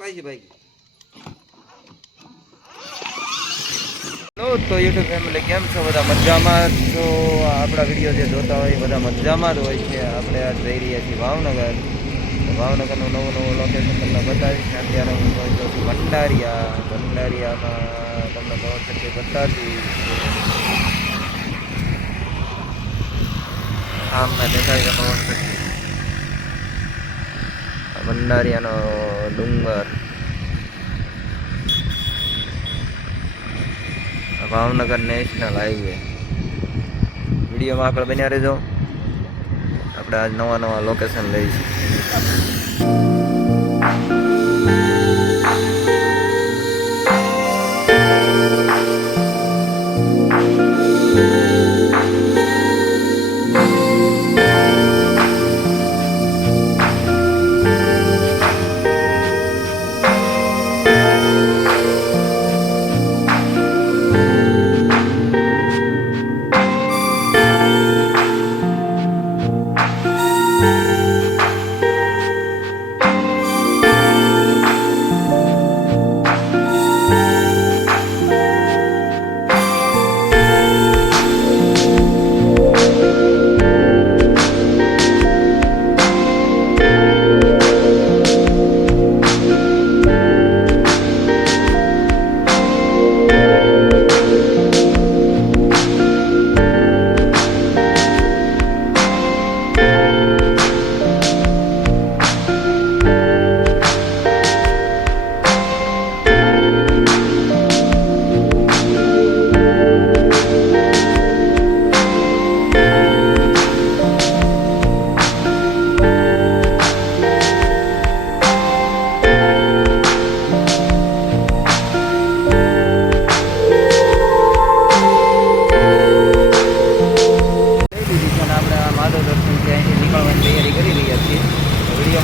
ભાઈ તો YouTube family કેમ છો? બધા મજામાં છો? આપણા વિડીયો જે જોતા હોય બધા મજામાં જ હોય છે. આપણે આ જઈ રહ્યા છીએ ભાવનગર. ભાવનગરનું નવું લોકેશન તમને બતાવીશ. અત્યારે હું પહોંચ્યો છું ભંડારિયામાં તમને પવન શક્તિ બતાવી. આમને દેખાય છે પવન શક્તિ, ભંડારિયાનો ડુંગર, ભાવનગર નેશનલ હાઈવે. વિડીયોમાં આગળ બન્યા રહેજો. આપણે આજ નવા લોકેશન લઈશું.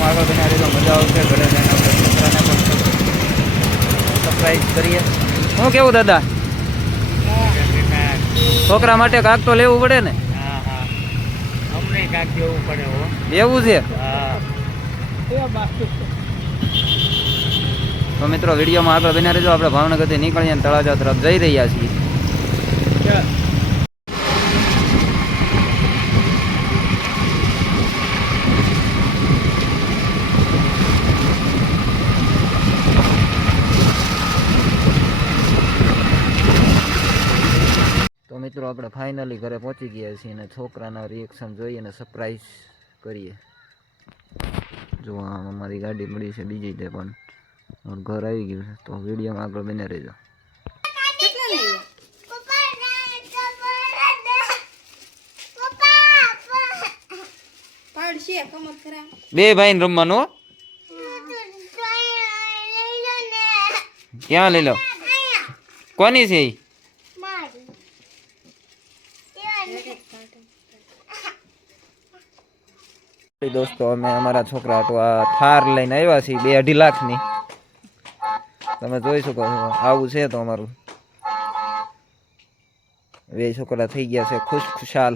આગળ બના રહેજો, મજા આવશે. ઘરે જઈને આપણે છોકરાને પણ સરપ્રાઈઝ કરીએ. શું કેવું દાદા? છોકરા માટે કાક તો લેવું પડે ને? અમને કાક દેવું પડે. એવું છે? તો મિત્રો વિડીયોમાં આગળ બના રહેજો. આપણે ભાવનગરથી નીકળીએ અને તળાજા તરફ જઈ રહ્યા છીએ. મિત્રો આપણે ફાઇનલી ઘરે પહોંચી ગયા છીએ અને છોકરાના રિએક્શન જોઈએ અને સરપ્રાઈઝ કરીએ. જો અમારી ગાડી મળી છે બીજી તે પણ ઘર આવી ગયું છે. તો વિડીયોમાં આગળ બને રહેજો. બે ભાઈ રમવાનું ક્યાં લઈ લો? કોની છે? દોસ્તો અમે અમારા છોકરા તો આ થાર લઈને આવ્યા છીએ 2.5 લાખની. તમે જોઈ શકો છો આવું છે. તો અમારું બે છોકરા થઈ ગયા છે ખુશાલ.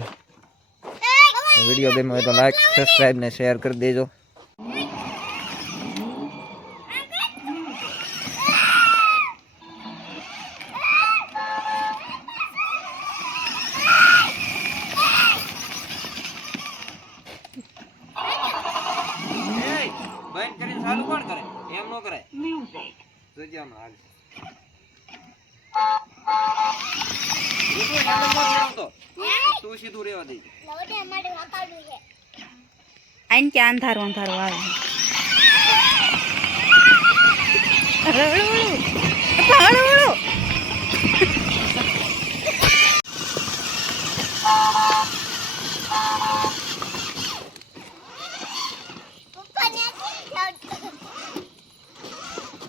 વિડીયો ગમ્યો હોય તો લાઈક, સબસ્ક્રાઈબ ને શેર કરી દેજો. બંધ કરીને ચાલુ કોણ કરે? એમ નો કરાય. જોજે હમણાં હાલ. તું સીધું રહેવા દે. આઈને કે અંધારું અંધારું આવે.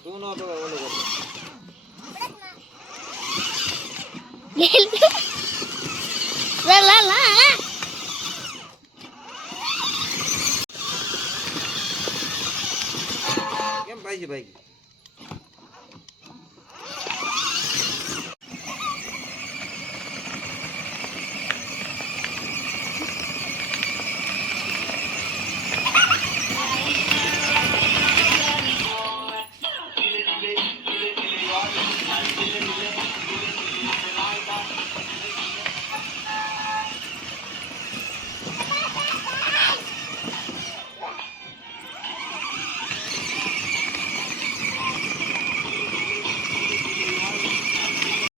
તું નો તો ઓલું કર. કેમ ભાઈ?